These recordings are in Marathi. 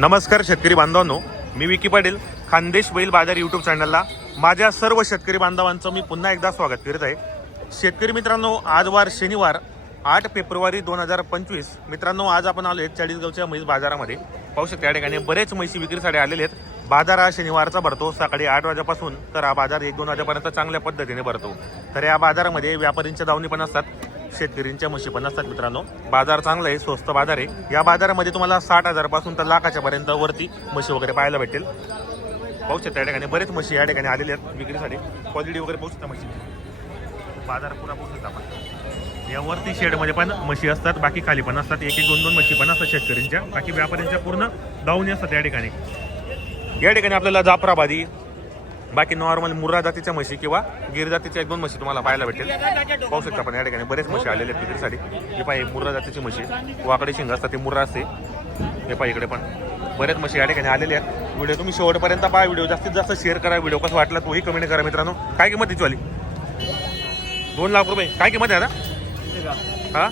नमस्कार शेतकरी बांधवांनो मी विकी पाटील खानदेश बैल बाजार यूट्यूब चॅनलला माझ्या सर्व शेतकरी बांधवांचं मी पुन्हा एकदा स्वागत करीत आहे. शेतकरी मित्रांनो आज वार शनिवार आठ फेब्रुवारी दोन हजार पंचवीस. मित्रांनो आज आपण आलो आहेत चाळीसगावच्या म्हैस बाजारामध्ये. पाहू शकता या ठिकाणी बरेच म्हैशी विक्रीसाठी आलेले आहेत. बाजार हा शनिवारचा भरतो सकाळी आठ वाजेपासून. तर हा बाजार एक दोन वाजेपर्यंत चांगल्या पद्धतीने भरतो. तर या बाजारामध्ये व्यापारींच्या दावणी पण असतात. शेतकरींच्या म्हशी पण असतात मित्रांनो. बाजार चांगला आहे स्वस्त बाजार आहे. या बाजारामध्ये तुम्हाला साठ हजारपासून तर लाखाच्या पर्यंत वरती म्हशी वगैरे पाहायला भेटेल पाहू शकता या ठिकाणी बरेच म्हशी या ठिकाणी आलेले आहेत विक्रीसाठी. क्वालिटी वगैरे पाहू शकता म्हशी बाजार पुरा पाहू शकता आपण. या वरती शेडमध्ये पण म्हशी असतात बाकी खाली पण असतात. एक एक दोन दोन म्हशी पण असतात शेतकऱ्यांच्या. बाकी व्यापाऱ्यांच्या पूर्ण दावणी असतात या ठिकाणी. या ठिकाणी आपल्याला जाफराबादी बाकी नॉर्मल मुर्रा जातीच्या म्हशी किंवा गिर जातीच्या एक दोन म्हशी तुम्हाला पाहायला भेटेल. पाहू शकता पण या ठिकाणी बरेच म्हशी आलेले आहेत विक्रीसाठी हे पाहिजे मुर्रा जातीची म्हशी वाकडे शिंग असतात ते मुर्रा असते. हे पाहिजे इकडे पण बरेच म्हशी या ठिकाणी आलेले आहेत. व्हिडिओ तुम्ही शेवटपर्यंत पहा व्हिडिओ जास्तीत जास्त शेअर करा व्हिडिओ कसं वाटला तोही कमेंट करा मित्रांनो. काय किंमत तिची वाली? दोन लाख रुपये. काय किंमत आहे आता? हा?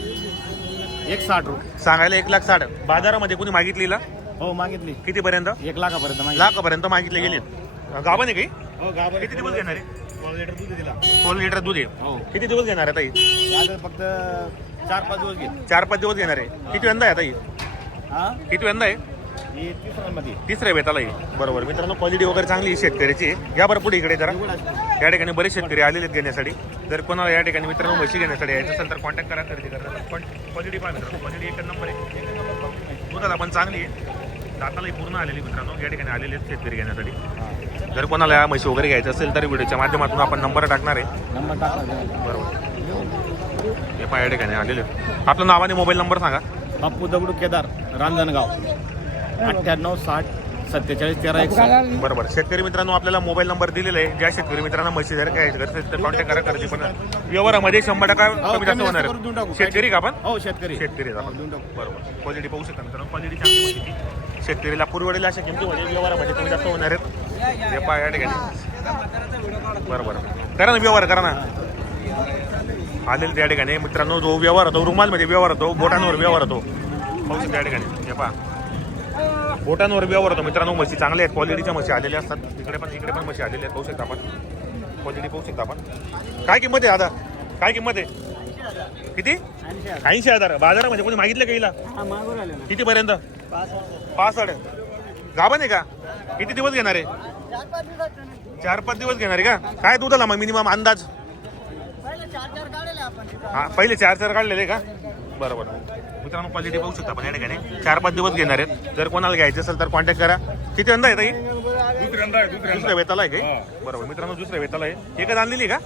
एक साठ रुपये सांगायला एक लाख साठ. बाजारामध्ये कोणी मागितलीला? हो मागितली. कितीपर्यंत? एक लाखापर्यंत लाखापर्यंत मागितले गेले गाभा नाही काही? हो गाभा किती दिवस घेणार आहे? दोन लिटर दूध दिला दोन लिटर दूध आहे? हो. किती दिवस घेणार आहे ताई? आता फक्त चार पाच दिवस घेत चार पाच दिवस घेणार आहे. किती वेंदा आहे ताई? हा? किती वेंदा आहे? ही तिसऱ्यांमध्ये. तिसऱ्या आहे. बरोबर. मित्रांनो क्वालिटी वगैरे चांगली आहे शेतकऱ्याची. या बरं पुढे इकडे जरा. या ठिकाणी बरेच शेतकरी आलेले आहेत घेण्यासाठी. जर कोणाला या ठिकाणी मित्रांनो म्हशी घेण्यासाठी यायचं असेल तर कॉन्टॅक्ट करा खरेदी करा. पण क्वालिटी पहा मित्रांनो. क्वालिटी एक नंबर आहे. दुधाला पण चांगली आहे. दातालाही पूर्ण आलेली मित्रांनो. या ठिकाणी आलेले आहेत शेतकरी घेण्यासाठी. जर कोणाला म्हशी वगैरे घ्यायचं असेल तर व्हिडिओच्या माध्यमातून आपण नंबर टाकणार आहे. नंबर टाका बरोबर. हे पहा या ठिकाणी आलेले. आपलं नाव आणि मोबाईल नंबर सांगा. बाप्पू दगडू केदार रांजणगाव. अठ्ठ्याण्णव साठ सत्तेचाळीस तेरा एक बरोबर. शेतकरी मित्रांनो आपल्याला मोबाईल नंबर दिलेला आहे. ज्या शेतकरी मित्रांना म्हशी जर घ्यायचं असेल तर कॉन्टॅक्ट करा. खरेदी पण व्यवहारामध्ये शंभर टक्का कमी जास्त होणार देऊन टाकू. शेतकरी का आपण? हो शेतकरी. शेतकरी हो, आपण. बरोबर. क्वालिटी पाहू शकता मित्रांनो. क्वालिटी चांगली शेतकरीला पुरवडेल अशा किमतीमध्ये व्यवहारामध्ये कमी जास्त होणार आहेत. हे पहा या ठिकाणी. बरोबर. करा ना व्यवहार करा ना. आलेले त्या ठिकाणी. मित्रांनो जो व्यवहार होतो रुमालमध्ये व्यवहार होतो बोटांवर व्यवहार होतो. पाहू शकता या ठिकाणी. हे पहा. बोटांवर व्यवहार होतो. मित्रांनो म्हशी चांगल्या आहेत. क्वालिटीच्या म्हशी आलेल्या असतात. इकडे पण इकडे पण म्हशी आलेल्या आहेत. पाहू शकता आपण. क्वालिटी पाहू शकता आपण. काय किंमत आहे आता? काय किंमत आहे? किती? ऐंशी हजार. बाजारामध्ये कोणी मागितलं का हिला? किती पर्यंत पासष्ट. गाभण आहे का? किती दिवस घेणार आहे? चार पाच दिवस घेणार आहे का? काय दुधाला मग मिनिमम अंदाज? हा पहिले चार चार काढलेले का? बरोबर. मित्रांनो क्वालिटी पाहू शकता आपण या ठिकाणी चार पाच दिवस घेणार आहेत. जर कोणाला घ्यायचं असेल तर कॉन्टॅक्ट करा. किती अंदा आहे ताई? दुसऱ्या वेताला आहे काही बरोबर. मित्रांनो दुसऱ्या वेताला आहे. एकच आणलेली का?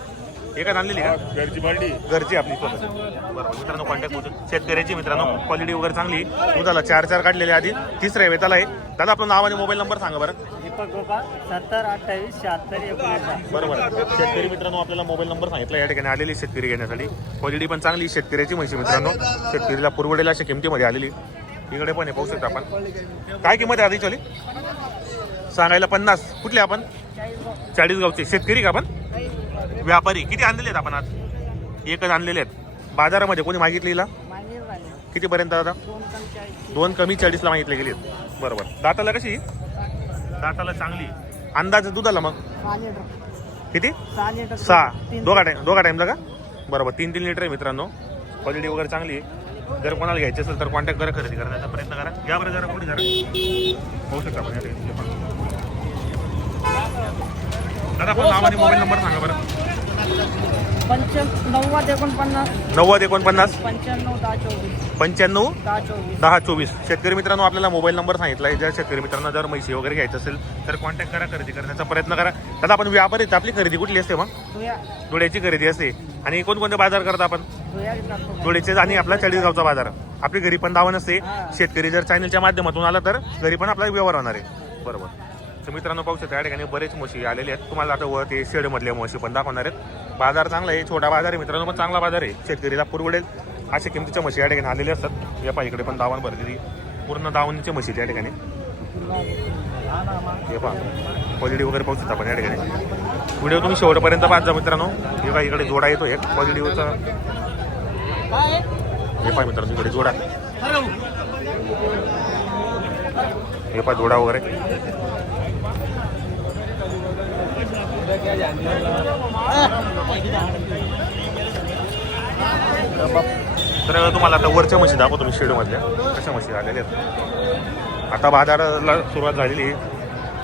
एकच आणलेली का? घरची बालडी घरची आपली स्वतः. बरोबर. मित्रांनो कॉन्टॅक्ट होतो शेतकऱ्याची मित्रांनो क्वालिटी वगैरे चांगली. दुधाला चार चार काढलेले आधी. तिसऱ्या वेताला आहे. दादा आपलं नाव आणि मोबाईल नंबर सांगा बरं. सत्तर अठ्ठावीस शहात्तर एकोणीस. बरोबर. शेतकरी मित्रांनो आपल्याला मोबाईल नंबर सांगितला. या ठिकाणी आलेली शेतकरी घेण्यासाठी. क्वालिटी पण चांगली शेतकऱ्याची म्हशी मित्रांनो. शेतकरीला पुरवडेल अशा किमतीमध्ये आलेली. इकडे पण आहे पाहू शकता आपण. काय किंमत आहे आधी चली सांगायला पन्नास. कुठले आपण? चाळीस गावचे. शेतकरी का आपण? व्यापारी. किती आणलेले आहेत आपण आज? एकच आणलेले आहेत. बाजारामध्ये कोणी मागितलेला कितीपर्यंत आता दोन कमी चाळीसला मागितले गेले बरोबर. दाताला कशी दाताला चांगली. अंदाज दुधाला मग? किती? सहा. दोघा टाइम दोघा टाइमला का? बरोबर. तीन तीन लिटर आहे मित्रांनो. क्वालिटी वगैरे चांगली आहे. जर कोणाला घ्यायची असेल तर कॉन्टॅक्ट करा खरेदी करण्याचा प्रयत्न करा. या बरं जरा पुढे जरा. होऊ शकता आपण या ठिकाणी. हे पहा. दादा आपण नाव आणि मोबाईल नंबर सांगा बरं. पंच नव्वद एकोणपन्नास. नव्वद एकोणपन्नास. पंच्याण्णव दहा चोवीस. पंच्याण्णव दहा चोवीस. शेतकरी मित्रांनो आपल्याला मोबाईल नंबर सांगितला आहे. ज्या शेतकरी मित्रांना जर म्हैसी वगैरे घ्यायचं असेल तर कॉन्टॅक्ट करा खरेदी करण्याचा प्रयत्न करा. दादा आपण व्यापारी आपली खरेदी कुठली असते मग? धुया डोळ्याची खरेदी असते. आणि कोणकोणते बाजार करता आपण? डोळेचे आणि आपला चाळीसगावचा बाजार. आपली घरी पण नसते हा. शेतकरी जर चॅनलच्या माध्यमातून आला तर घरी पण आपला व्यवहार होणार आहे. बरोबर. तर मित्रांनो पाहू शकता या ठिकाणी बरेच म्हशी आलेले आहेत. तुम्हाला आता वर ते शेडमधल्या म्हशी पण दाखवणार आहेत. बाजार चांगला आहे. छोटा बाजार आहे. मित्रांनो पण चांगला बाजार आहे. शेतकरीला पुरवडेल. अशा किमतीच्या म्हशी या ठिकाणी आलेल्या असतात. या पाहिकडे पण दावण भरलेली. पूर्ण दावणीच्या म्हशी त्या ठिकाणी. हे पहा. क्वालिटी वगैरे पाहू शकता आपण या ठिकाणी. व्हिडिओ तुम्ही शेवटपर्यंत पाहत जा मित्रांनो. हे बघा इकडे जोडा येतो एक. क्वालिटीवरचा हे पहा मित्रांनो इकडे जोडा. हे पा जोडा वगैरे. तर तुम्हाला आता वरच्या म्हशी दाखवतो मी शेडूमधल्या. कशा म्हशी आलेल्या आहेत. आता बाजाराला सुरुवात झालेली आहे.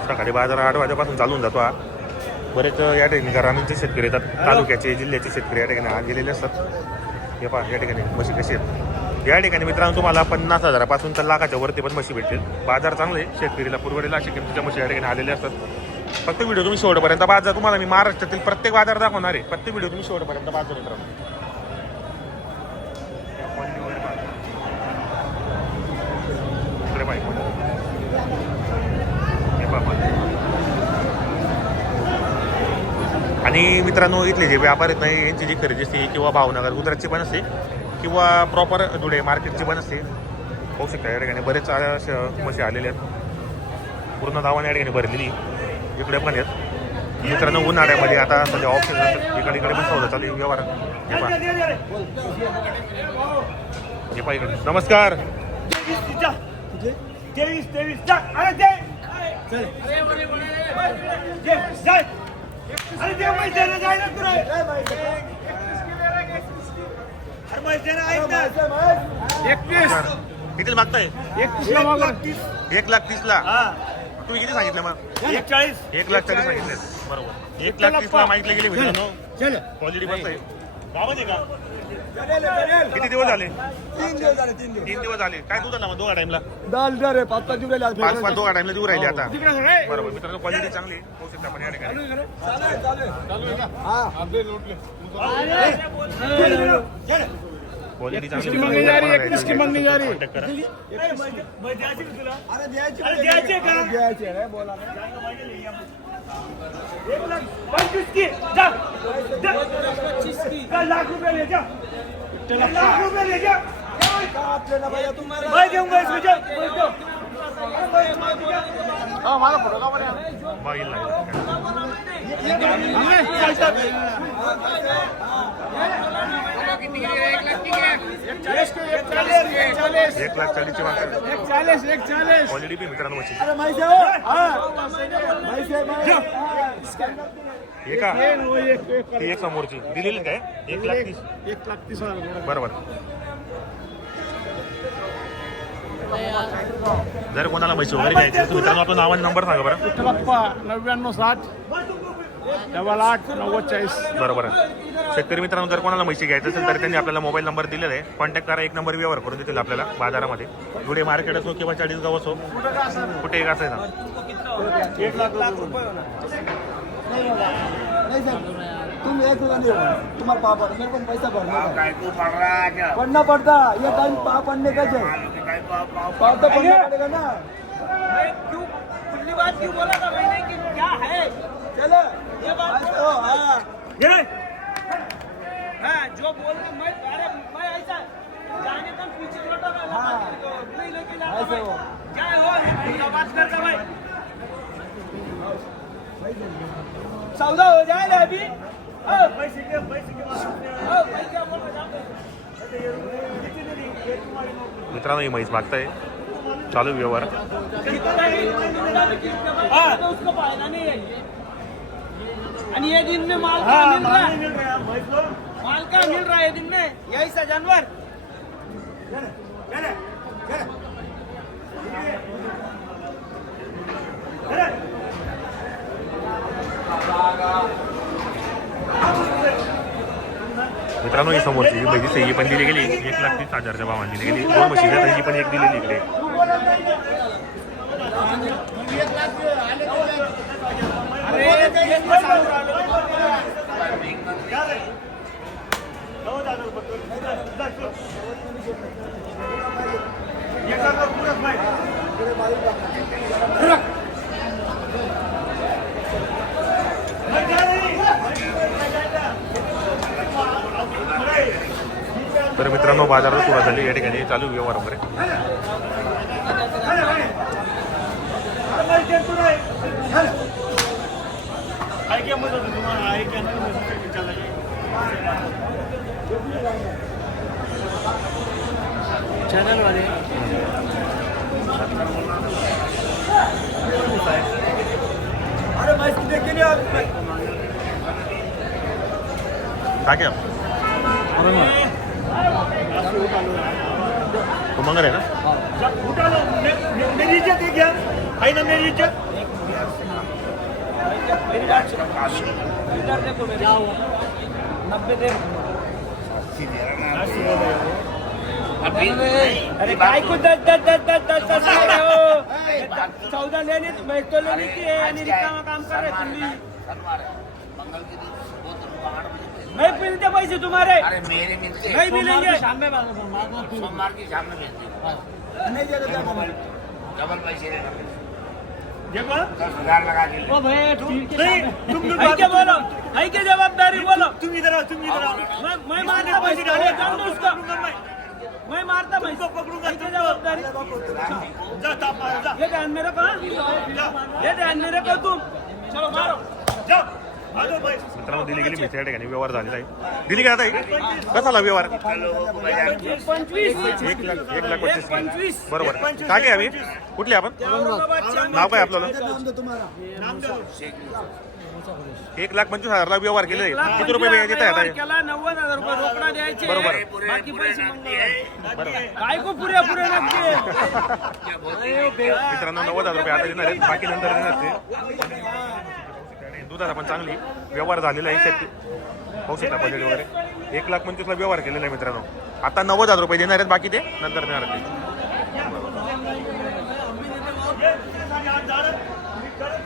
सकाळी बाजार आठ वाजेपासून चालून जातो हा. बरेच या ठिकाणी ग्रामीणचे शेतकरी येतात. तालुक्याचे जिल्ह्याचे शेतकरी या ठिकाणी आज गेलेले असतात. हे पहा या ठिकाणी म्हशी कशी आहेत. या ठिकाणी मित्रांनो तुम्हाला पन्नास हजारापासून तर लाखाच्या वरती पण म्हशी भेटतील. बाजार चांगले आहे. शेतकरीला पुरवडेला अशा किमतीच्या म्हशी या ठिकाणी आलेल्या असतात. प्रत्येक व्हिडिओ तुम्ही शेवटपर्यंत बाजार तुम्हाला मी महाराष्ट्रातील प्रत्येक बाजार दाखवणार आहे. प्रत्येक व्हिडिओ तुम्ही शेवटपर्यंत बाजार येत इकडे आणि मित्रांनो इथले जे व्यापारी आहेत नाही यांची जी खरेदी असते किंवा भावनगर गुजरातची पण असते किंवा प्रॉपर धुळे मार्केटची पण असते. होऊ शकता या ठिकाणी बरेच अशा मशी आलेले आहेत. पूर्ण धावाने या ठिकाणी भरलेली. इकडे पण आहेत. मित्रांनो उन्हाळ्यामध्ये आता सध्या ऑप्शन इकडे इकडे पण सौदा चालू व्यवहार हे इकडे. नमस्कार. तेवीस तेवीस एकवीस किती मागताय? लाख तीस एक लाख तीस ला तुम्ही किती सांगितलं मग एक चाळीस एक लाख चाळीस सांगितले. बरोबर. एक लाख तीस ला मागितले गेले मित्रांनो चल क्वालिटी मस्त आहे. गावामध्ये का? किती दिवस झाले? तीन दिवस झाले तीन दिवस. तीन दिवस झाले. काय दूध आला मग? दोघा टाइमला दहा लिटर आहे. पाच पाच जुलै आज पाच पाच दोघा टाइमला देऊ राहिले आता. बरोबर. मित्रांनो क्वालिटी चांगली आहे. शकता आपण या ठिकाणी. चालू आहे चालू आहे हा. क्वालिटी चांगली मागणी जारी, एकवीस की मागणी जारी. Contact करा. अरे द्यायची अरे द्यायची आहे का? अरे द्यायची आहे, बोला एक लाख पंचवीस की जा जा. लाख रुपये ले जा लाख रुपये ले जा का आपल्याला भैया तुम्हाला मैं देऊंगा इसको जा मैं दो बैल नाही. एक लाख चाळीसची मागताय चालीस एक चालीस क्वालिटी बी मित्रांनो आहे हो? हा. हे. का? ती एक समोरची. दिलेली काय? एक लाख तीस. एक लाख तीस हजार बरोबर. जर कोणाला म्हशी वगैरे घ्यायची तर मित्रांनो आपलं नाव आणि नंबर सांगा बरं. नव्याण्णव साठ. डबल आठ नव्वद चाळीस. बरोबर आहे. शेतकरी मित्रांनो जर कोणाला म्हशी घ्यायचं असेल तर त्यांनी आपल्याला मोबाईल नंबर दिलेला आहे. कॉन्टॅक्ट करा एक नंबर व्यवहार करून देतील आपल्याला बाजारामध्ये. धुळे मार्केट असो किंवा चाळीसगाव असो कुठे एक असायचा एक लाख लाख रुपये तुम एक रुपया नहीं होगा तुम्हारा पापा मेरे को? पैसा भरना है पढ़ना पड़ता ये टाइम पा पढ़ने का चाहिए पाप तो पढ़ना पड़ेगा ना क्यों खुली बात क्यों बोला था मैंने कि क्या है? चलो। ये हो, हाँ हाँ जो बोल रहे मैं अरे मैं ऐसा जाने तक पीछे लौटा था हाँ। नहीं लेके जाता ऐसे भाई। हो। क्या हो क्या बात करता भाई। सौदा हो जाएगा अभी। ओ, पैसे के पैसे के बोल रहे हैं? मित्रांनो ही म्हैस मागताय. चालू व्यवहार. आणि ये दिन में माल का मिल रहा है? मिल को माल का मिल रहा है दिन में? यही सा जानवर मित्रांनो ही समोरची आहे, ही पण दिली गेली. एक लाख तीस हजारच्या भावाने दिली गेली. दोन म्हशी ही पण एक दिलेली इकडे. तर मित्रांनो बाजारात सुरुवात झाली या ठिकाणी चालू व्यवहार वगैरे आई चॅनलवाले. अरे माहिती देखील काय मंगल आहे ना? मेरी इज्जत आहे घ्या आहे ना मेरी इज्जत है क्या है इधर देखो मेरे नब्बे दे अरे काय को दस दस दस दस दस दस हो चौदह लेने मैं तो लेने की है आणि रिकामा काम कर रहे तुम्ही नहीं मिलते पैसे तुम्हारे अरे मेरे मिलते नहीं मिलेंगे सोमवार की शाम में मिलते नहीं दिलं डबल पैसे देखो दस हजार लगा के ले। नहीं तुम लोग है क्या बोलो है क्या जवाबदारी बोलो। तुम इधर आओ तुम इधर आओ। मैं मैं मारता पैसे पैसे डाले जान दो उसको पकड़ूंगा मैं। मारता है जवाबदारी। जा ताप मारो जा ये ध्यान में रखो हाँ? ये ध्यान में रखो तुम। चलो मारो। मित्रांनो दिली गेली मिसळ्या ठिकाणी व्यवहार झालेला आहे. दिली का आता? कसा झाला व्यवहार? एक लाख एक लाख पंचवीस बरोबर. काय काय हवी कुठली आपण? नाव काय आपल्याला एक लाख पंचवीस हजारला व्यवहार केले किती रुपये देत आहे नव्वद हजार रुपये रोकडा द्यायचे. बरोबर. बाकी पैसे काय को पुरे पुरे नक्की. मित्रांनो नव्वद हजार रुपये आता देणार आहेत. बाकी नंतर देणार ते. दुधाला पण चांगली व्यवहार झालेला आहे. शेती पाहू शकता बजेट वगैरे. एक लाख पंचवीसला व्यवहार केलेला आहे मित्रांनो. आता नव्वद हजार रुपये देणार आहेत बाकी ते नंतर देणार आहेत.